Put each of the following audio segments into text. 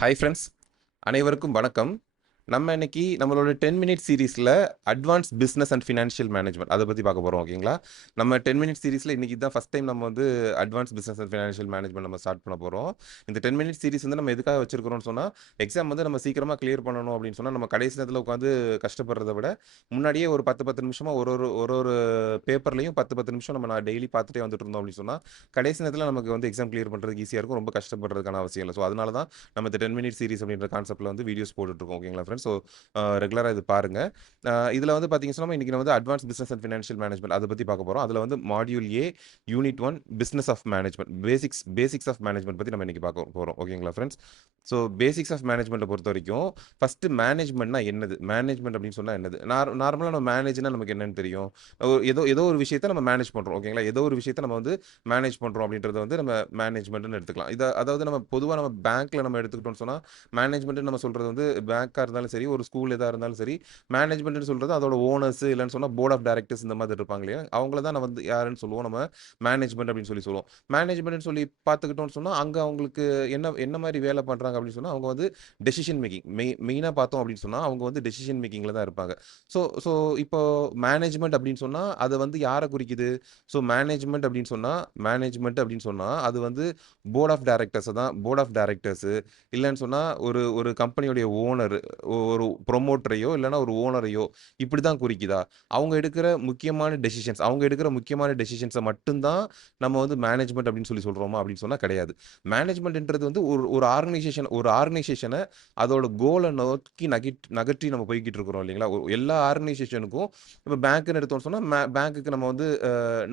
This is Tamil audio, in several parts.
ஹாய் ஃப்ரெண்ட்ஸ், அனைவருக்கும் வணக்கம். நம்ம இன்னைக்கு நம்மளோட 10 மினிட் சீரிஸில் advance business and financial management அதை பற்றி பார்க்க போகிறோம். ஓகேங்களா? நம்ம 10 மினிட் சீரிஸில் இன்றைக்கி தான் ஃபஸ்ட் டைம் நம்ம வந்து advance business and financial management நம்ம ஸ்டார்ட் பண்ண போகிறோம். இந்த 10 மினிட் சீரிஸ் வந்து நம்ம எதுக்காக வச்சிருக்கிறோம்னு சொன்னால், எக்ஸாம் வந்து நம்ம சீக்கிரமாக கிளியர் பண்ணணும் அப்படின்னு சொன்னால், நம்ம கடைசி நேரத்தில் உட்காந்து கஷ்டப்படுறத விட முன்னாடியே ஒரு 10 நிமிஷமாக ஒரு பேப்பர்லையும் 10 நிமிஷம் நம்ம நான் டெய்லி பார்த்துட்டே வந்துட்டு இருந்தோம் அப்படின்னு சொன்னால், கடைசி நேரத்தில் நமக்கு வந்து எக்ஸாம் கிளியர் பண்ணுறதுக்கு ஈஸியாக இருக்கும். ரொம்ப கஷ்டப்படுறதுக்கான அவசியம் இல்லை. ஸோ அதனால தான் நம்ம இந்த 10 மினிட் சீரிஸ் அப்படின்ற கான்செப்ட்டில் வந்து வீடியோஸ் போட்டுட்ருக்கோம். ஓகேங்களா ஃப்ரெண்ட்ஸ்? ஸோ ரெகுலராக இது பாருங்கள். இதில் வந்து பார்த்தீங்கன்னா சொன்னால், இன்றைக்கி வந்து advance business and financial management அதை பற்றி பார்க்க போகிறோம். அதில் வந்து module A unit 1 business of management basics of management பற்றி நம்ம இன்றைக்கி பார்க்க போகிறோம். ஓகேங்களா ஃப்ரெண்ட்ஸ்? ஸோ பேசிக்ஸ் ஆஃப் மேனேஜ்மெண்ட்டை பொறுத்த வரைக்கும் ஃபஸ்ட்டு மேனேஜ்மெண்ட்னா என்னது, மேனேஜ்மெண்ட் அப்படின்னு சொன்னால் என்னது, நார்மலாக நம்ம மேனேஜ்னா நமக்கு என்னன்னு தெரியும். ஏதோ ஏதோ ஒரு விஷயத்தை நம்ம மேனேஜ் பண்ணுறோம். ஓகேங்களா? ஏதோ ஒரு விஷயத்தை நம்ம வந்து மேனேஜ் பண்ணுறோம் அப்படின்றத வந்து நம்ம மேனேஜ்மெண்ட்னு எடுத்துக்கலாம். அதாவது நம்ம பொதுவாக நம்ம பேங்க்கில் நம்ம எடுத்துக்கிட்டோம்னு சொன்னால், மேனேஜ்மெண்ட்னு நம்ம சொல்கிறது வந்து பேங்காக இருந்தாலும் சரி, ஒரு ஸ்கூல் எதாக இருந்தாலும் சரி, மேனேஜ்மெண்ட்னு சொல்கிறது அதோட ஓனர்ஸ் இல்லைன்னு சொன்னால் போர்ட் ஆஃப் டைரக்டர்ஸ் இந்த மாதிரி இருப்பாங்க இல்லையா, அவங்கள தான் நம்ம வந்து யாருன்னு சொல்லுவோம், நம்ம மேனேஜ்மெண்ட் அப்படின்னு சொல்லுவோம். மேனேஜ்மெண்ட்னு சொல்லி பார்த்துக்கிட்டோம்னு சொன்னால், அங்கே அவங்களுக்கு என்ன என்ன மாதிரி வேலை பண்ணுறாங்க அப்படின்னு சொன்னால், அவங்க வந்து டெசிஷன் மேக்கிங் மெயினாக பார்த்தோம் அப்படின்னு சொன்னால், அவங்க வந்து டெசிஷன் மேக்கிங்கில் தான் இருப்பாங்க. ஸோ ஸோ இப்போ மேனேஜ்மெண்ட் அப்படின்னு சொன்னால் அது வந்து யாரை குறிக்குது? ஸோ மேனேஜ்மெண்ட் அப்படின்னு சொன்னால் அது வந்து போர்ட் ஆஃப் டைரக்டர்ஸை தான், போர்ட் ஆஃப் டைரக்டர்ஸு இல்லைன்னு சொன்னால் ஒரு ஒரு கம்பெனியுடைய ஓனர், ஒரு ப்ரொமோட்டரையோ இல்லைன்னா ஒரு ஓனரையோ இப்படி தான் குறிக்குதா? அவங்க எடுக்கிற முக்கியமான டெசிஷன்ஸை மட்டும்தான் நம்ம வந்து மேனேஜ்மெண்ட் அப்படின்னு சொல்கிறோமா அப்படின்னு சொன்னால் கிடையாது. மேனேஜ்மெண்ட்ன்றது வந்து ஒரு ஒரு ஆர்கனைசேஷனை அதோட கோலை நோக்கி நகர்த்தி நம்ம போய்கிட்டு இருக்கிறோம் இல்லைங்களா? எல்லா ஆர்கனைசேஷனுக்கும் இப்போ பேங்க்னு எடுத்தோம்னு சொன்னால், பேங்க்குக்கு நம்ம வந்து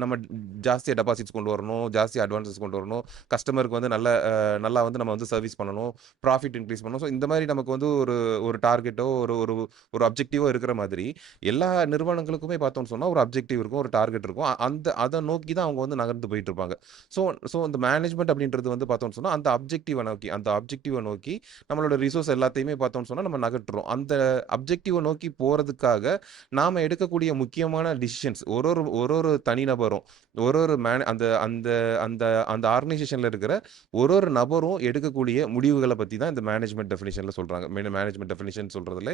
நம்ம ஜாஸ்தியாக டெபாசிட்ஸ் கொண்டு வரணும், ஜாஸ்தியாக அட்வான்சஸ் கொண்டு வரணும், கஸ்டமருக்கு வந்து நல்லா வந்து நம்ம வந்து சர்வீஸ் பண்ணணும், ப்ராஃபிட் இன்க்ரீஸ் பண்ணணும். ஸோ இந்த மாதிரி நமக்கு வந்து ஒரு ஒரு டார்கெட்டோ ஒரு ஒரு ஒரு அப்ஜெக்டிவோ இருக்கிற மாதிரி எல்லா நிறுவனங்களுக்குமே பார்த்தோம்னு சொன்னால் ஒரு அப்ஜெக்டிவ் இருக்கும், ஒரு டார்கெட் இருக்கும். அதை நோக்கி தான் அவங்க வந்து நகர்ந்து போயிட்டு இருப்பாங்க. ஸோ ஸோ இந்த மேனேஜ்மெண்ட் அப்படின்றது வந்து பார்த்தோம்னு சொன்னால் அந்த அப்ஜெக்டிவை நோக்கி நம்மளோட ரிசோர்ஸ் எல்லாத்தையுமே பார்த்தோம்னு சொன்னால் நம்ம நகர்த்துறோம். அந்த அப்ஜெக்டிவை நோக்கி போகிறதுக்காக நாம் எடுக்கக்கூடிய முக்கியமான டிசிஷன்ஸ் ஒரு ஒரு ஒரு ஒரு தனிநபரும் ஒரு ஒரு அந்த அந்த அந்த அந்த ஆர்கனைசேஷனில் இருக்கிற ஒரு நபரும் எடுக்கக்கூடிய முடிவுகளை பற்றி தான் இந்த மேனேஜ்மெண்ட் டெஃபினிஷனில் சொல்கிறாங்க. மேனேஜ்மெண்ட் டெஃபினிஷன் சொல்கிறதுல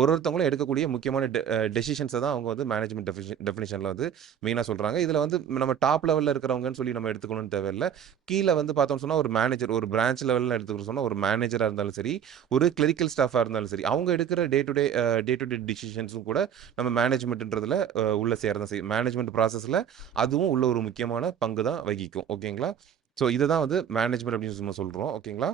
ஒருத்தவங்களும் எடுக்கக்கூடிய முக்கியமான டெசிஷன்ஸை தான் அவங்க வந்து மேனேஜ்மெண்ட் டெஃபினிஷனில் வந்து மெயினாக சொல்கிறாங்க. இதில் வந்து நம்ம டாப் லெவலில் இருக்கிறவங்கன்னு சொல்லி நம்ம எடுத்துக்கணும்னு தேவையில்லை. கீழே வந்து பார்த்தோம்னு சொன்னால் ஒரு மேனேஜர், ஒரு பிரான்ச் லெவலில் எடுத்துக்கணும் சொன்னால் ஒரு மேனேஜராக இருந்தாலும் சரி, ஒரு கிளரிக்கல் ஸ்டாஃபாக இருந்தாலும் சரி, அவங்க எடுக்கிற டே டு டே டிசிஷன்ஸும் கூட நம்ம மேனேஜ்மெண்ட்ன்றதுல உள்ள சேரதான் செய்யும். மேனேஜ்மெண்ட் ப்ராசஸில் அதுவும் உள்ள ஒரு முக்கியமான பங்கு தான் வகிக்கும். ஓகேங்களா? ஸோ இதை தான் வந்து மேனேஜ்மெண்ட் அப்படின்னு நம்ம சொல்கிறோம். ஓகேங்களா?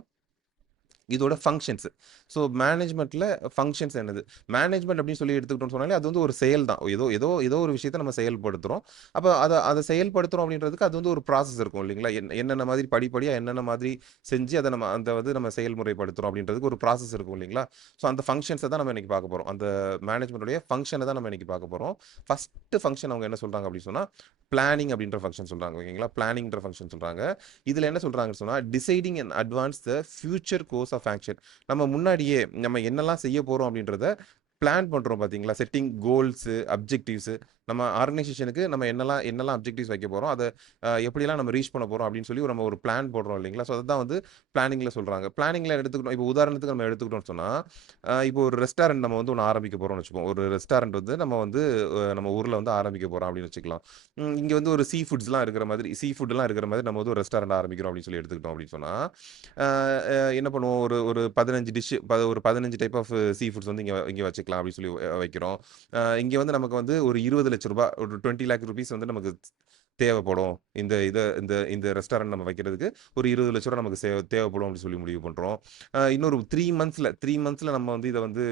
இதோட ஃபங்க்ஷன்ஸ். ஸோ மேனேஜ்மெண்ட்டில் ஃபங்க்ஷன்ஸ் என்னது? மேனேஜ்மெண்ட் அப்படின்னு சொல்லி எடுத்துக்கிட்டோம்னு சொன்னாலே அது வந்து ஒரு செயல் தான். ஏதோ ஏதோ ஏதோ ஒரு விஷயத்தை நம்ம செயல்படுத்துகிறோம். அப்போ அதை செயல்படுத்துகிறோம் அப்படின்றதுக்கு அது வந்து ஒரு ப்ராசஸ் இருக்கும் இல்லைங்களா? என்னென்ன மாதிரி படிப்படியாக என்னென்ன மாதிரி செஞ்சு அதை வந்து நம்ம செயல்முறைப்படுத்துகிறோம் அப்படின்றதுக்கு ஒரு ப்ராசஸ் இருக்கும் இல்லைங்களா? ஸோ அந்த ஃபங்க்ஷன்ஸை தான் நம்ம இன்றைக்கி பார்க்க போகிறோம். அந்த மேனேஜ்மெண்ட்டுடைய ஃபங்க்ஷனை தான் நம்ம இன்றைக்கி பார்க்க போகிறோம். ஃபஸ்ட்டு ஃபங்க்ஷன் அவங்க என்ன சொல்கிறாங்க அப்படின்னு சொன்னால், பிளானிங் அப்படின்ற ஃபங்க்ஷன் சொல்கிறாங்க. ஓகேங்களா? பிளானிங்ன்ற ஃபங்க்ஷன் சொல்கிறாங்க. இதில் என்ன சொல்கிறாங்கன்னு சொன்னால், deciding and advance the future course of action. நம்ம முன்னாடியே நம்ம என்னெல்லாம் செய்ய போகிறோம் அப்படின்றத பிளான் பண்ணுறோம் பார்த்தீங்களா? செட்டிங் கோல்ஸு, அப்ஜெக்டிவ்ஸு, நம்ம ஆர்கனைசேஷனுக்கு நம்ம என்னெல்லாம் அப்ஜெக்டிவ்ஸ் வைக்க போகிறோம், அதை எப்படியெல்லாம் நம்ம ரீச் பண்ண போகிறோம் அப்படின்னு சொல்லி நம்ம ஒரு பிளான் போடுறோம் இல்லைங்களா? ஸோ அதுதான் வந்து பிளானிங்கில் சொல்கிறாங்க. பிளானிங்கில் எடுத்துக்கிட்டோம், இப்போ உதாரணத்துக்கு நம்ம எடுத்துக்கிட்டோம்னு சொன்னால், இப்போ ஒரு ரெஸ்டாரண்ட் நம்ம வந்து ஒன்று ஆரம்பிக்க போகிறோம்னு வச்சுப்போம். ஒரு ரெஸ்டாரண்ட் வந்து நம்ம வந்து நம்ம ஊரில் வந்து ஆரம்பிக்க போகிறோம் அப்படின்னு வச்சுக்கலாம். இங்கே வந்து ஒரு ஃபுட்லாம் இருக்கிற மாதிரி நம்ம வந்து ஒரு ரெஸ்டாரண்ட் ஆரம்பிக்கிறோம் அப்படின்னு சொல்லி எடுத்துக்கிட்டோம் அப்படின்னு சொன்னால், என்ன பண்ணுவோம், ஒரு ஒரு 15 டிஷ், ஒரு 15 டைப் ஆஃப் ஃபுட்ஸ் வந்து இங்கே வச்சுக்கலாம் அப்படின்னு சொல்லி வைக்கிறோம். இங்கே வந்து நமக்கு வந்து ஒரு 20 லட்ச ரூபாய், ஒரு 20 லேக் ருபீஸ் வந்து நமக்கு தேவைப்படும். இந்த ரெஸ்டாரண்ட் நம்ம வைக்கிறதுக்கு ஒரு 20 லட்ச ரூபா நமக்கு தேவைப்படும் அப்படின்னு சொல்லி முடிவு பண்ணுறோம். இன்னொரு 3 மந்த்ஸில் நம்ம வந்து இதை வந்து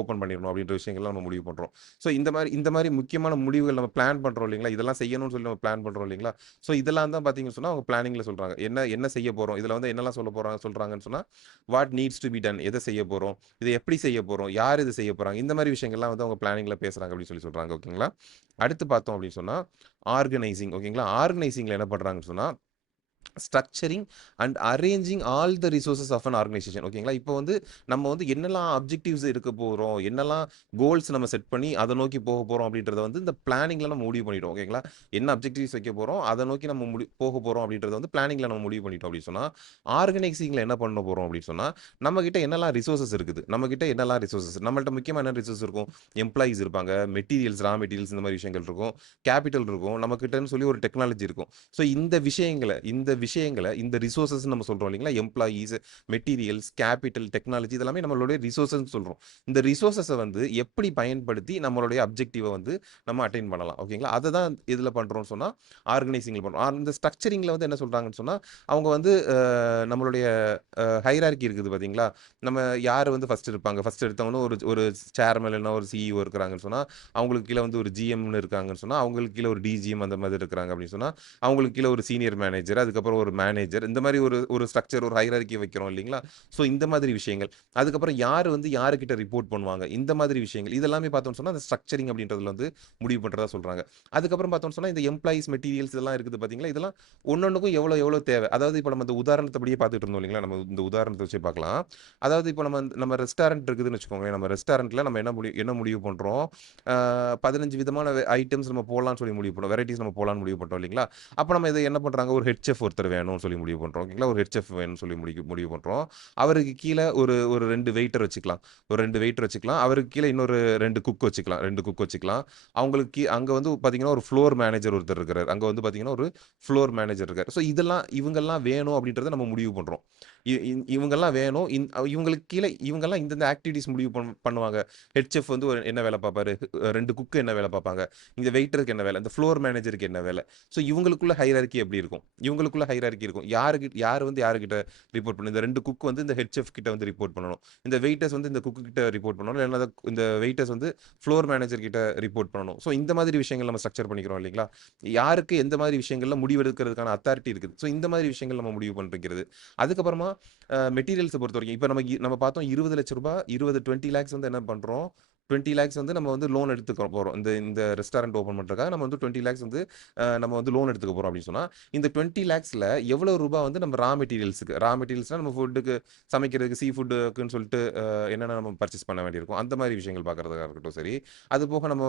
ஓப்பன் பண்ணிடணும் அப்படின்ற விஷயங்கள்லாம் நம்ம முடிவு பண்ணுறோம். ஸோ இந்த மாதிரி முக்கியமான முடிவுகள் நம்ம பிளான் பண்ணுறோம் இல்லைங்களா? இதெல்லாம் செய்யணும்னு சொல்லி நம்ம பிளான் பண்ணுறோம் இல்லைங்களா? ஸோ இதெல்லாம் தான் பார்த்தீங்கன்னு சொன்னால் அவங்க பிளானிங்கில் சொல்கிறாங்க. என்ன என்ன செய்ய போகிறோம், இதில் வந்து என்னெல்லாம் சொல்கிறாங்கன்னு சொன்னால், what needs to be done, எதை செய்ய போகிறோம், இதை எப்படி செய்ய போகிறோம், யார் இது செய்ய போகிறாங்க, இந்த மாதிரி விஷயங்கள்லாம் வந்து அவங்க பிளானிங்கில் பேசுகிறாங்க அப்படின்னு சொல்லி சொல்கிறாங்க. ஓகேங்களா? அடுத்து பார்த்தோம் அப்படின்னு சொன்னால் ஆர்கனைசிங். ஓகேங்களா? ஆர்கனைசிங்கில் என்ன பண்ணுறாங்கன்னு சொன்னால், structuring and arranging all the resources of an organisation. ஓகேங்களா? இப்போ வந்து நம்ம வந்து என்னெல்லாம் அப்ஜெக்டிவ்ஸ் இருக்க போறோம், என்னெல்லாம் கோல்ஸ் நம்ம செட் பண்ணி அதை நோக்கி போக போறோம் அப்படின்றத வந்து இந்த பிளானிங்ல நம்ம முடிவு பண்ணிட்டோம். ஓகேங்களா? என்ன அப்ஜெக்டிவ்ஸ் வைக்க போறோம், அதை நோக்கி நம்ம போக போறோம் அப்படின்றத வந்து பிளானிங்ல நம்ம முடிவு பண்ணிட்டோம் அப்படின்னு சொன்னா, ஆர்கனைசிங்ல என்ன பண்ண போறோம் அப்படின்னு சொன்னா, நம்ம கிட்ட என்னெல்லாம் ரிசோர்சஸ் இருக்குது, நம்ம கிட்ட என்னெல்லாம் ரிசோர்சஸ், நம்மள்ட்ட முக்கியமா என்ன ரிசோர்ஸ் இருக்கும், எம்ப்ளாயீஸ் இருப்பாங்க, மெட்டீரியல்ஸ், ரா மெட்டீரியல்ஸ் இந்த மாதிரி விஷயங்கள் இருக்கும், கேபிட்டல் இருக்கும், நம்ம கிட்டன்னு சொல்லி ஒரு டெக்னாலஜி இருக்கும். ஸோ இந்த விஷயங்களை இந்த ரிசோர்சஸ் நம்ம சொல்றோம் இல்லைங்களா, எம்ப்ளாயீஸ், மெட்டீரியல்ஸ், கேபிட்டல், டெக்னாலஜி இதெல்லாமே நம்மளுடைய ரிசோர்சஸ் சொல்றோம். இந்த ரிசோர்சஸை வந்து எப்படி பயன்படுத்தி நம்மளுடைய அப்ஜெக்டிவை வந்து நம்ம அட்டைன் பண்ணலாம். ஓகேங்களா? அதை தான் இதில் பண்றோம்னு சொன்னா ஆர்கனைசிங்ல பண்றோம். அந்த ஸ்ட்ரக்சரிங்ல வந்து என்ன சொல்றாங்கன்னு சொன்னா, அவங்க வந்து நம்மளுடைய ஹைரார்கி இருக்குது பாத்தீங்களா, நம்ம யார் வந்து ஃபர்ஸ்ட் இருப்பாங்க, ஃபர்ஸ்ட் எடுத்தவொன்னே ஒரு ஒரு சேர்மன் இல்லைன்னா ஒரு சிஇஓ இருக்கிறாங்கன்னு சொன்னா, அவங்களுக்கு கீழே வந்து ஒரு ஜிஎம்னு இருக்காங்கன்னு சொன்னா, அவங்களுக்கு கீழே ஒரு டிஜிஎம் அந்த மாதிரி இருக்கிறாங்க அப்படின்னு சொன்னா, அவங்களுக்கு கீழே ஒரு சீனியர் மேனேஜர், அதுக்கப்புறம் ஒரு மேனேஜர், இந்த மாதிரி ஒரு ஒரு ஸ்ட்ரக்சர், ஒரு ஹைரார்கி வைக்கிறோம் இல்லைங்களா? ஸோ இந்த மாதிரி விஷயங்கள். அதுக்கப்புறம் யார் வந்து யாருக்கிட்ட ரிப்போர்ட் பண்ணுவாங்க, இந்த மாதிரி விஷயங்கள். இதெல்லாமே பார்த்தோம்னு சொன்னா, அந்த ஸ்ட்ரக்சரிங் அப்படின்றதுல வந்து முடிவு பண்றதா சொல்றாங்க. அதுக்கப்புறம் பார்த்தோம்னு சொன்னா, இந்த எம்ப்ளாயீஸ், மெட்டீரியல்ஸ் இதெல்லாம் இருக்குது பார்த்தீங்களா? இதெல்லாம் ஒண்ணொண்ணுக்கும் எவ்வளோ எவ்வளோ தேவை. அதாவது இப்போ நம்ம இந்த உதாரணத்தபடியே பார்த்துட்டு இருந்தோம் இல்லைங்களா? நம்ம இந்த உதாரணத்தை வச்சே பார்க்கலாம். அதாவது இப்போ நம்ம ரெஸ்டாரண்ட் இருக்குதுன்னு வச்சுக்கோங்களேன். நம்ம ரெஸ்டாரண்ட்ல நம்ம என்ன முடிவு பண்றோம்? 15 விதமான ஐட்டம்ஸ் நம்ம போடலாம்னு சொல்லி முடிவு பண்ணோம். வெரைட்டீஸ் நம்ம போடலாம்னு முடிவு பண்றோம் இல்லைங்களா? அப்ப நம்ம இத என்ன பண்றாங்க, ஒரு ஹெட் செஃப் ஒருத்தர் வேணும்னு சொல்லி முடிவு பண்றோம். ஓகேங்களா? ஒரு ஹெட் செஃப் வேணும்னு சொல்லி முடிவு பண்றோம். அவருக்கு கீழ ஒரு ஒரு 2 வெயிட்டர் வச்சுக்கலாம். ஒரு 2 வெயிட்டர் வச்சுக்கலாம். அவருக்கு கீழ இன்னொரு 2 குக் வச்சுக்கலாம். 2 குக் வச்சுக்கலாம். அவங்களுக்கு அங்க வந்து பார்த்தீங்கன்னா, ஒரு ஃப்ளோர் மேனேஜர் ஒருத்தர் இருக்கிறாரு. அங்க வந்து பார்த்தீங்கன்னா, ஒரு ஃப்ளோர் மேனேஜர் இருக்காரு. ஸோ இவங்கெல்லாம் வேணும் அப்படின்றத நம்ம முடிவு பண்றோம். இ இ இவங்கெல்லாம் வேணும். இவங்களுக்கு கீழ இவங்கெல்லாம் இந்தந்த ஆக்டிவிட்டீஸ் முடிவு பண்ணுவாங்க. ஹெட் செஃப் வந்து என்ன வேலை பார்ப்பாரு? 2 குக் என்ன வேலை பார்ப்பாங்க? இந்த வெயிட்டருக்கு என்ன வேலை? இந்த ஃப்ளோர் மேனேஜருக்கு என்ன வேலை? ஸோ இவங்களுக்குள்ள ஹைரார்கி எப்படி இருக்கும்? இவங்களுக்குள்ள ஹைரார்கி இருக்கும். யார் வந்து யாருகிட்ட ரிப்போர்ட் பண்ணணும்? இந்த 2 குக் வந்து இந்த ஹெட் செஃப் கிட்ட வந்து ரிப்போர்ட் பண்ணணும். இந்த வெயிட்டர்ஸ் வந்து இந்த குக் கிட்ட ரிப்போர்ட் பண்ணணும். இல்லன்னா இந்த வெயிட்டர்ஸ் வந்து ஃப்ளோர் மேனேஜர் கிட்ட ரிப்போர்ட் பண்ணணும். ஸோ இந்த மாதிரி விஷயங்கள் நம்ம ஸ்ட்ரக்சர் பண்ணிக்கிறோம் இல்லைங்களா? யாருக்கு எந்த மாதிரி விஷயங்கள்ல முடிவெடுக்கிறதுக்கான அத்தாரிட்டி இருக்குது. ஸோ இந்த மாதிரி விஷயங்கள் நம்ம முடிவு பண்ணிக்கிறது. அதுக்கப்புறமா மெட்டீரியல்ஸ பொறுத்தவரைக்கும் இப்ப நம்ம பார்த்தோம் ரூ. 20,00,000 20 லேக்ஸ் வந்து என்ன பண்றோம்? 20 லேக்ஸ் வந்து நம்ம வந்து லோன் எடுத்துக்க போறோம். இந்த இந்த ரெஸ்டாரண்ட் ஓப்பன் பண்றதுக்காக நம்ம வந்து 20 லேக்ஸ் வந்து நம்ம வந்து லோன் எடுத்துக்க போறோம் அப்படின்னு சொன்னா, இந்த 20 லேக்ஸ்ல எவ்வளவு ரூபாய் வந்து நம்ம ரா மெட்டீரியல்ஸ்னா நம்ம ஃபுட்டுக்கு சமைக்கிறதுக்கு, சீ ஃபுட்டுக்குன்னு சொல்லிட்டு என்னென்ன நம்ம பர்ச்சேஸ் பண்ண வேண்டியிருக்கும். அந்த மாதிரி விஷயங்கள் பார்க்கறதா இருக்கட்டும் சரி. அது போக நம்ம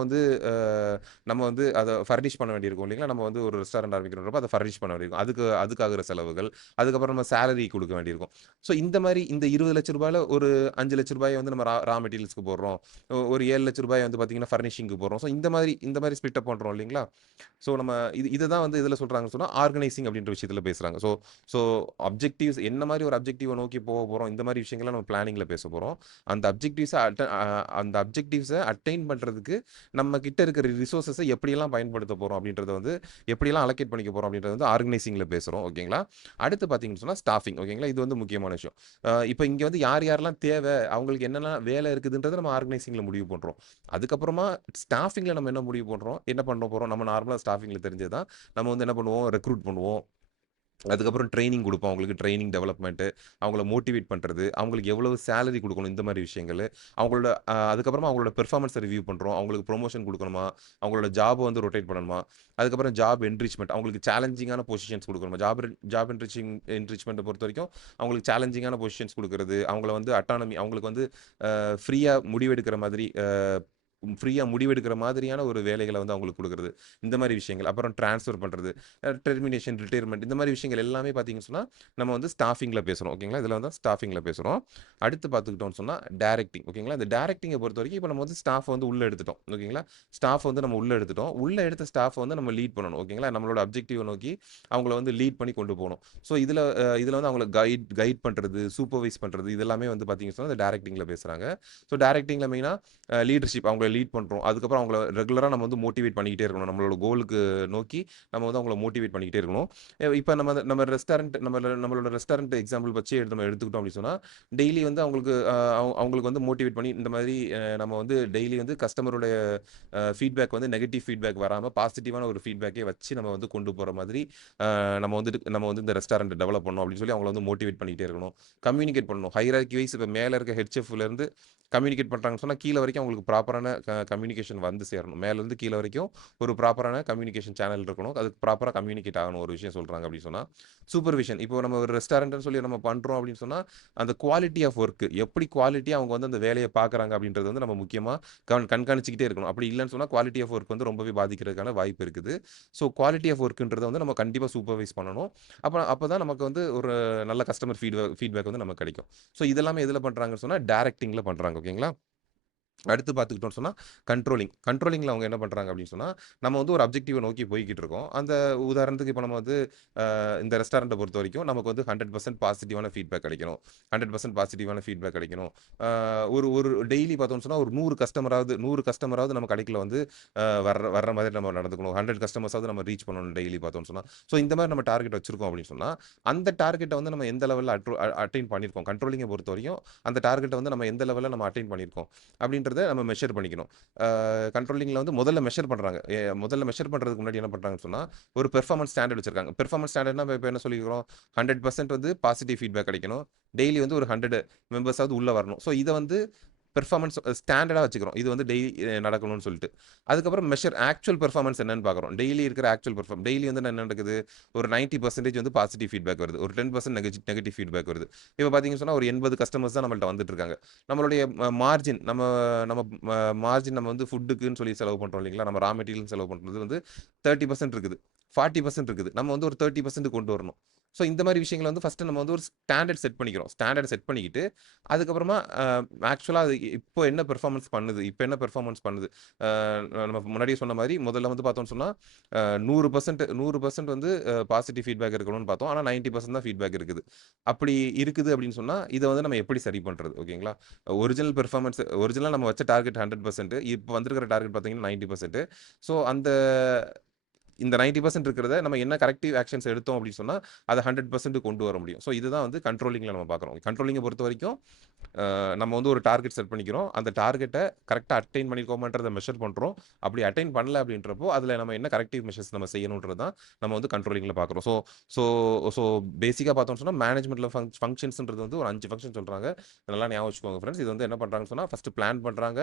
வந்து அத ஃபர்னிஷ் பண்ண வேண்டியிருக்கும் இல்லைங்களா? நம்ம வந்து ஒரு ரெஸ்டாரண்ட் ஆரம்பிக்கிறோம்ன்றப்ப அத ஃபர்னிஷ் பண்ண வேண்டியிருக்கும். அதுக்காகுற செலவுகள். அதுக்கப்புறம் நம்ம சேலரி குடுக்க வேண்டியிருக்கும். ஸோ இந்த மாரி இந்த ரூ. 20,00,000 ஒரு ரூ. 5,00,000 வந்து நம்ம ரா ரா மெட்டீரியல்ஸ்க்கு போடுறோம். ஒரு ரூ. 7,00,000 வந்து பார்த்தீங்கன்னா, ஃபர்னிஷிங்க்கு போடுறோம். ஸோ இந்த மாரி ஸ்பிளிட் அப் பண்றோம் இல்லைங்களா? ஸோ நம்ம இத தான் வந்து எதுல சொல்றாங்கன்னு சொன்னா, ஆர்கனைசிங் அப்படின்ற விஷயத்துல பேசுறாங்க. ஸோ ஸோ அப்ஜெக்டிவ்ஸ் என்ன மாரி ஒரு அப்ஜெக்டிவ நோக்கி போறோம். இந்த மாரி விஷயங்கள நம்ம பிளானிங்ல பேசப் போறோம். அந்த அப்ஜெக்டிவ்ஸ அட்டைன் பண்றதுக்கு நம்ம கிட்ட இருக்கிற ரிசோர்ஸஸ எப்படியெல்லாம் பயன்படுத்த போறோம் அப்படின்றத வந்து எப்படியெல்லாம் அலோகேட் பண்ணிக்க போறோம் அப்படின்றத வந்து ஆர்கனைசிங்ல பேசுறோம். ஓகேங்களா? அடுத்து பார்த்தீங்கன்னு சொன்னா ஸ்டாஃபிங். ஓகேங்களா? இது வந்து முக்கியமான விஷயம். இப்ப இங்க வந்து யாரெல்லாம் தேவை, அவங்களுக்கு என்னென்ன வேலை இருக்குதுன்றத நம்ம ஆர்கனைசிங்ல முடிவு பண்றோம். அதுக்கப்புறமா ஸ்டாஃபிங்ல நம்ம என்ன முடிவு பண்றோம், என்ன பண்ண போறோம், நம்ம நார்மலா ஸ்டாஃபிங்ல தெரிஞ்சது தான். நம்ம வந்து என்ன பண்ணுவோம், ரெக்ரூட் பண்ணுவோம். அதுக்கப்புறம் ட்ரெய்னிங் குடுப்போம். அவங்களுக்கு ட்ரெய்னிங் டெவலப்மென்ட், அவங்கள மோட்டிவேட் பண்றது, அவங்களுக்கு எவ்வளவு சேலரி குடுக்கணும், இந்த மாரி விஷயங்களு. அதுக்கப்புறமா அவங்களோட பெர்ஃபார்மன்ஸ ரிவ்யூ பண்றோம். அவங்களுக்கு புரமோஷன் குடுக்கணுமா? அவங்களோட ஜாப வந்து ரொட்டேட் பண்ணணுமா? அதுக்கப்புறம் ஜாப் என்ரிச்மென்ட் அவங்களுக்கு சேலஞ்சிங்கான பொசிஷன்ஸ் குடுக்கணுமா? ஜாப் என்ரிச்மென்ட்ட பொறுத்தவரைக்கும் அவங்களுக்கு சேலஞ்சிங்கான பொசிஷன்ஸ் குடுக்குறது, அவங்கள வந்து அட்டானமி அவங்களுக்கு வந்து ஃப்ரீயா முடிவெடுக்கிற மாதிரி ஃப்ரீயா முடிவெடுக்கிற மாதிரியான ஒரு வேலைகள வந்து அவங்களுக்கு குடுக்குறது. இந்த மாரி விஷயங்கள். அப்புறம் ட்ரான்ஸ்ஃபர் பண்றது. டெர்மினேஷன், ரிட்டயர்மென்ட் இந்த மாரி விஷயங்கள் எல்லாமே பார்த்தீங்கன்னு சொன்னா, நம்ம வந்து ஸ்டாஃபிங்ல பேசுறோம். ஓகேங்களா? இதுல வந்து ஸ்டாஃபிங்ல பேசுறோம். அடுத்து பார்த்துக்கிட்டோம்னு சொன்னா, டைரக்டிங். ஓகேங்களா? இந்த டைரக்டிங்க பொறுத்தவரைக்கும் இப்ப நம்ம வந்து ஸ்டாஃப் வந்து உள்ள எடுத்துட்டோம். ஓகேங்களா? ஸ்டாஃப் வந்து நம்ம உள்ள எடுத்துட்டோம். உள்ள எடுத்த ஸ்டாஃப் வந்து நம்ம லீட் பண்ணணும். ஓகேங்களா? நம்மளோட அப்ஜெக்டிவ நோக்கி அவங்கள வந்து லீட் பண்ணி கொண்டு போணும். ஸோ இதுல வந்து அவங்கள கைட் பண்றது, சூப்பர்வைஸ் பண்றது இது எல்லாமே வந்து பார்த்தீங்கன்னு சொன்னா, இந்த டைரக்டிங்ல பேசுறாங்க. ஸோ டைரக்டிங்ல மெயினா லீடர்ஷிப் அவங்கள லீட் பண்றோம். அதுக்கப்புறம் அவங்கள ரெகுலரா நம்ம வந்து மோட்டிவேட் பண்ணிக்கிட்டே இருக்கணும். நம்மளோட கோலுக்கு நோக்கி நம்ம வந்து அவங்கள மோட்டிவேட் பண்ணிக்கிட்டே இருக்கணும். இப்ப நம்மளோட ரெஸ்டாரண்ட் எக்ஸாம்பிள் வச்சு நம்ம எடுத்துக்கிட்டோம் அப்படின்னு சொன்னா, டெய்லி வந்து அவங்களுக்கு வந்து மோட்டிவேட் பண்ணி இந்த மாதிரி நம்ம வந்து டெய்லி வந்து கஸ்டமருடைய ஃபீட்பேக் வந்து நெகட்டிவ் ஃபீட்பேக் வராம பாசிட்டிவான ஒரு ஃபீட்பேக்கே வச்சு நம்ம வந்து கொண்டு போற மாதிரி நம்ம வந்து இந்த ரெஸ்டாரண்ட் டெவலப் பண்ணணும் அப்படின்னு சொல்லி அவங்கள வந்து மோட்டிவேட் பண்ணிக்கிட்டே இருக்கணும். கம்யூனிகேட் பண்ணணும். ஹைரார்கி வைஸ் இப்ப மேல இருக்க ஹெட் செஃப்ல இருந்து கம்யூனிகேட் பண்றாங்கன்னு சொன்னா, கீழ வரைக்கும் அவங்களுக்கு ப்ராப்பரான கம்யூனிகேஷன் வந்து சேரணும். மேலேருந்து கீழே வரைக்கும் ஒரு ப்ராப்பரான கம்யூனிகேஷன் சேனல் இருக்கணும். அதுக்கு ப்ராப்பராக கம்யூனிகேட் ஆகணும் ஒரு விஷயம் சொல்கிறாங்க அப்படின்னு சொன்னால். சூப்பர்விஷன் இப்போ நம்ம ஒரு ரெஸ்டாரண்ட்னு சொல்லி நம்ம பண்ணுறோம் அப்படின்னு சொன்னால் அந்த குவாலிட்டி ஆஃப் ஒர்க்கு எப்படி குவாலிட்டியாக அவங்க வந்து அந்த வேலையை பார்க்குறாங்க அப்படின்றது வந்து நம்ம முக்கியமாக கண்காணிச்சிக்கிட்டே இருக்கணும். அப்படி இல்லைன்னு சொன்னால் குவாலிட்டி ஆஃப் ஒர்க் வந்து ரொம்பவே பாதிக்கிறதுக்கான வாய்ப்பு இருக்குது. ஸோ குவாலிட்டி ஆஃப் ஒர்க்குன்றதை வந்து நம்ம கண்டிப்பாக சூப்பர்வைஸ் பண்ணணும். அப்போ தான் நமக்கு வந்து ஒரு நல்ல கஸ்டமர் ஃபீட்பேக் வந்து நமக்கு கிடைக்கும். ஸோ இதெல்லாமே எதில் பண்ணுறாங்கன்னு சொன்னால் டைரக்டிங்கில் பண்ணுறாங்க. ஓகேங்களா? அடுத்து பார்த்துக்கிட்டோம்னு சொன்னால் கண்ட்ரோலிங்கில் அவங்க என்ன பண்ணுறாங்க அப்படின்னு சொன்னால் நம்ம வந்து ஒரு அப்ஜெக்டிவை நோக்கி போய்கிட்டு இருக்கோம். அந்த உதாரணத்துக்கு இப்போ நம்ம வந்து இந்த ரெஸ்டாரண்ட்டை பொறுத்த வரைக்கும் நமக்கு வந்து 100% பாசிட்டிவான ஃபீட்பேக் கிடைக்கணும். 100% பாசிட்டிவான ஃபீட்பேக் கிடைக்கணும். ஒரு ஒரு டெய்லி பார்த்தோம்னு சொன்னால் ஒரு 100 கஸ்டமராவது நம்ம கடைக்குள்ள வந்து வர்ற மாதிரி நம்ம நடந்துக்கணும். 100 கஸ்டமர்ஸாவது நம்ம ரீச் பண்ணணும் டெய்லி பார்த்தோம்னு சொன்னால். ஸோ இந்த மாதிரி நம்ம டார்கெட் வச்சிருக்கோம் அப்படின்னு சொன்னால் அந்த டார்கெட்டை வந்து நம்ம எந்த லெவலில் அட்டைன் பண்ணியிருக்கோம். கண்ட்ரோலிங்கை பொறுத்த வரைக்கும் அந்த டார்கெட்டை வந்து நம்ம எந்த லெவலில் நம்ம அட்டைன் பண்ணியிருக்கோம் அப்படின்றத நம்ம மெஷர் பண்ணிக்கணும். கண்ட்ரோலிங்கில் வந்து முதல்ல மெஷர் பண்ணுறாங்க. முதல்ல மெஷர் பண்ணுறதுக்கு முன்னாடி என்ன பண்ணுறாங்கன்னு சொன்னால் ஒரு பெர்ஃபார்மன்ஸ் ஸ்டாண்டர்ட் வச்சிருக்காங்க. பெர்ஃபார்மன்ஸ் ஸ்டாண்டர்ட்னா இப்போ என்ன சொல்லிக்கிறோம், 100% வந்து பாசிட்டிவ் ஃபீட்பேக் கிடைக்கணும். டெய்லி வந்து ஒரு 100 மெம்பர்ஸாவது உள்ளே வரணும். ஸோ இதை வந்து பெர்ஃபார்மன்ஸ் ஸ்டாண்டர்டாக வச்சுக்கிறோம். இது வந்து டெய்லி நடக்கணும்னு சொல்லிட்டு. அதுக்கப்புறம் ஆக்சுவல் பெர்ஃபார்மன்ஸ் என்னன்னு பார்க்குறோம். டெய்லி இருக்கிற ஆக்சுவல் டெய்லி வந்து என்ன நடக்குது, ஒரு 90% வந்து பாசிட்டிவ் ஃபீட்பேக் வருது. ஒரு 10% நெகட்டிவ் ஃபீட்பேக் வருது. இப்போ பார்த்தீங்கன்னு சொன்னால் ஒரு 80 கஸ்டமர்ஸ் தான் நம்மள்ட்ட வந்துட்டு இருக்காங்க. நம்மளுடைய மார்ஜின் நம்ம மார்ஜின் நம்ம வந்து ஃபுட்டுக்குன்னு சொல்லி செலவு பண்ணுறோம் இல்லைங்களா, நம்ம ரா மெட்டீரியல் செலவு பண்ணுறது வந்து 30% இருக்குது, 40% இருக்குது. நம்ம வந்து ஒரு 30% கொண்டு வரணும். ஸோ இந்த மாதிரி விஷயங்களை வந்து ஃபஸ்ட்டு நம்ம வந்து ஒரு ஸ்டாண்டர்ட் செட் பண்ணிக்கிறோம். ஸ்டாண்டர்ட் செட் பண்ணிக்கிட்டு அதுக்கப்புறமா ஆக்சுவலாக அது இப்போ என்ன பெர்ஃபார்மன்ஸ் பண்ணுது. நம்ம முன்னாடியே சொன்ன மாதிரி முதல்ல வந்து பார்த்தோம்னு சொன்னால் 100% வந்து பாசிட்டிவ் ஃபீட்பேக் இருக்கணும்னு பார்த்தோம். ஆனால் 90% தான் ஃபீட்பேக் இருக்குது. அப்படி இருக்குது அப்படின்னு சொன்னால் இதை வந்து நம்ம எப்படி சரி பண்ணுறது? ஓகேங்களா? ஒரிஜினல் நம்ம வச்ச டார்கெட் 100%, இப்போ வந்திருக்கிற டார்கெட் பார்த்தீங்கன்னா 90%. ஸோ இந்த 90% இருக்கிறத நம்ம என்ன கரெக்டிவ் ஆக்ஷன்ஸ் எடுத்தோம் அப்படின்னு சொன்னால் அதை 100% கொண்டு வர முடியும். ஸோ இதுதான் வந்து கண்ட்ரோலிங்கில் நம்ம பார்க்குறோம். கண்ட்ரோலிங்கை பொறுத்த வரைக்கும் நம்ம வந்து ஒரு டார்கெட் செட் பண்ணிக்கிறோம். அந்த டார்கெட்டை கரெக்டாக அட்டைன் பண்ணியிருக்கோமான்றதை மெஷர் பண்ணுறோம். அப்படி அட்டைன் பண்ணல அப்படின்றப்போ அதில் நம்ம என்ன கரெக்டிவ் மெஷர்ஸ் நம்ம செய்யணுன்றது தான் நம்ம வந்து கண்ட்ரோலிங்கில் பார்க்குறோம். ஸோ ஸோ ஸோ பேசிக்காக பார்த்தோம்னு சொன்னால் மேனேஜ்மெண்ட்டில் ஃபங்க்ஷன்ஸ்ன்றது வந்து ஒரு 5 ஃபங்க்ஷன் சொல்கிறாங்க. நல்லா ஞாபகம் வச்சுக்கோங்க ஃப்ரெண்ட்ஸ். இது வந்து என்ன பண்ணுறாங்கன்னு சொன்னால் ஃபஸ்ட்டு பிளான் பண்ணுறாங்க.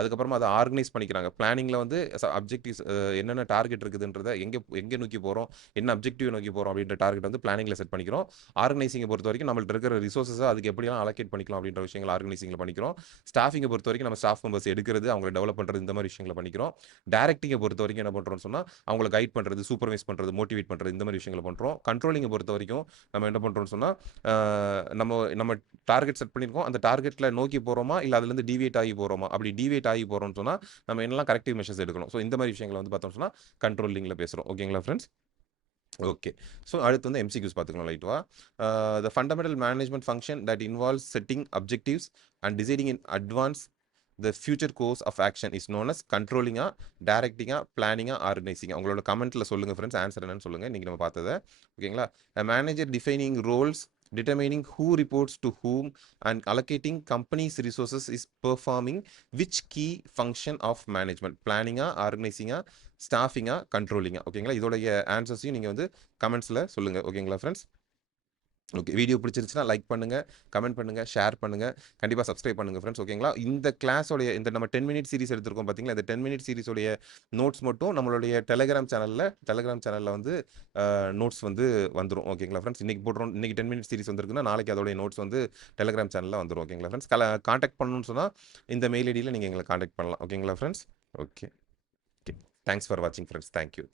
அதுக்கப்புறமா அதை ஆர்கனைஸ் பண்ணிக்கிறாங்க. பிளானிங்கில் வந்து அப்ஜெக்டிவ்ஸ் என்னென்ன டார்கெட் இருக்குதுன்றதை எங்கே நோக்கி போகிறோம், என்ன அப்ஜெக்டிவ் நோக்கி போகிறோம் அப்படின்ற டார்கெட் வந்து பிளானிங்கில் செட் பண்ணிக்கிறோம். ஆர்கனைசிங்கை பொறுத்த வரைக்கும் நம்மள்ட்ட இருக்கிற ரிசோர்ஸை அதுக்கு எப்படிலாம் அலோகேட் பண்ணிக்கலாம் அப்படின்ற விஷயங்கள் ஆர்கனைசிங்கில் பண்ணிக்கிறோம். ஸ்டாஃபிங்கை பொறுத்த வரைக்கும் நம்ம ஸ்டாஃப் மெம்பர்ஸ் எடுக்கிறது, அவங்களை டெவலப் பண்ணுறது, இந்த மாதிரி விஷயங்களை பண்ணிக்கிறோம். டைரக்டிங்கை பொறுத்த வரைக்கும் என்ன பண்ணுறோம்னு சொன்னால் அவங்களை கைட் பண்ணுறது, சூப்பர்வைஸ் பண்ணுறது, மோட்டிவேட் பண்ணுறது, இந்த மாதிரி விஷயங்களை பண்ணுறோம். கண்ட்ரோலிங்கை பொறுத்த வரைக்கும் நம்ம என்ன பண்ணுறோம்னு சொன்னால் நம்ம டார்கெட் செட் பண்ணியிருக்கோம். அந்த டார்கெட்டில் நோக்கி போகிறோமா இல்லை அதுலேருந்து டிவியேட் ஆகி போகிறோமா? அப்படி டிவியேட் ஆகி போகிறோம்னு சொன்னால் நம்ம என்னெல்லாம் கரெக்டிவ் மெஷர்ஸ் எடுக்கணும். ஸோ இந்த மாதிரி விஷயங்களை வந்து பார்த்தோம்னு சொன்னால் கண்ட்ரோலிங்கில் பேசுகிறோம். ஓகேங்களா ஃப்ரெண்ட்ஸ்? ஓகே. ஸோ அடுத்து வந்து எம்சிக்யூஸ் பார்த்துக்கலாம் லைட்டா. The fundamental management function that involves setting objectives and deciding in advance the future course of action is known as கண்ட்ரோலிங்கா, டைரக்டிங்கா, பிளானிங்கா, ஆர்கனைசிங்கா. உங்களோட கமெண்ட்டில் சொல்லுங்கள் ஃப்ரெண்ட்ஸ், ஆன்சர் என்னன்னு சொல்லுங்கள். இன்றைக்கி நம்ம பார்த்ததை ஓகேங்களா. Manager defining roles, determining who reports to whom, and allocating company's resources is performing which key function of management, planning, organizing, staffing, controlling. ஓகேங்களா. இதோடைய ஆன்சர்ஸையும் நீங்கள் வந்து கமெண்ட்ஸில் சொல்லுங்கள். ஓகேங்களா ஃப்ரெண்ட்ஸ்? ஓகே. வீடியோ பிடிச்சிருச்சுன்னா லைக் பண்ணுங்கள், கமெண்ட் பண்ணுங்கள், ஷேர் பண்ணுங்கள், கண்டிப்பாக சப்ஸ்கிரைப் பண்ணுங்கள் ஃப்ரெண்ட்ஸ். ஓகேங்களா. இந்த கிளாஸோடைய இந்த நம்ம 10 மினிட் சீரிஸ் எடுத்திருக்கோம் பார்த்தீங்களா, இந்த 10 மினிட் சீரிஸோடைய நோட்ஸ் மட்டும் நம்மளுடைய டெலகிராம் சேனலில் வந்து நோட்ஸ் வந்து வந்துடும். ஓகேங்களா ஃப்ரெண்ட்ஸ். இன்றைக்கி 10 மினிட் சீரிஸ் வந்திருக்குன்னா நாளைக்கு அதோடைய நோட்ஸ் வந்து டெலகிராம் சேனலில் வந்துடும். ஓகேங்களா ஃப்ரெண்ட்ஸ். காண்டாக்ட் பண்ணணும்னு சொன்னால் இந்த மெயில் ஐடியில் நீங்கள் எங்களை காண்டாக்ட் பண்ணலாம். ஓகேங்களா ஃப்ரெண்ட்ஸ். ஓகே. தேங்க்ஸ் ஃபார் வாட்சிங் ஃப்ரெண்ட்ஸ். தேங்க்யூ.